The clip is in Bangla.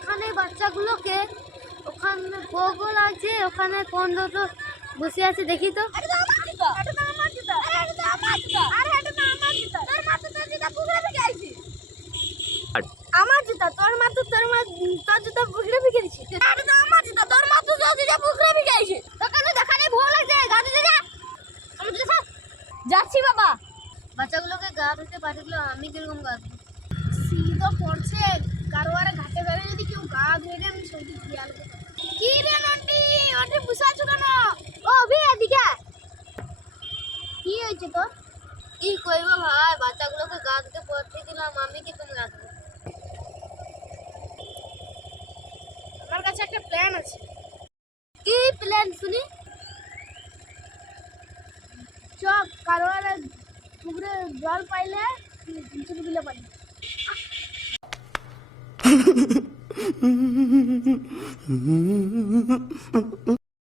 এখানে বাচ্চাগুলোকে ওখানে গোগল আছে, ওখানে কোন দুটো বসে আছে দেখি তো। আমার জুতা, তোর মা তো তোর জুতা পুকুরে ফেলে দিয়েছে। এটা তো আমার জুতা, তোর মা তো জুতা পুকুরে ফেলে দিয়েছে। দোকানে দেখানে ভুল লাগছে, গা ধুতে যা। আমি জুতা যাচ্ছি বাবা। বাচ্চাগুলোকে গা ধুতে পাঠিয়েছিল, আমি কিরকম গা ধুবো? শীত পড়ছে, কারোয়ারে ঘাটে বেড়ে যদি কেউ গা ধুয়ে দেন সত্যি খেয়াল করতে। কি রে নন্টি, ওটা বসে আছো কেন? ও ভি এদিকে। কি হয়েছে তোর? কি কইবো ভাই, বাচ্চাগুলোকে গা ধুতে পাঠিয়ে দিলাম, আমি কি তুমি গা ধুবো? আমার কাছে একটা প্ল্যান আছে। কি প্ল্যান শুনি? চল কারোয়ারে পুকুরে জল পাইলে নিচে দিলে পারি।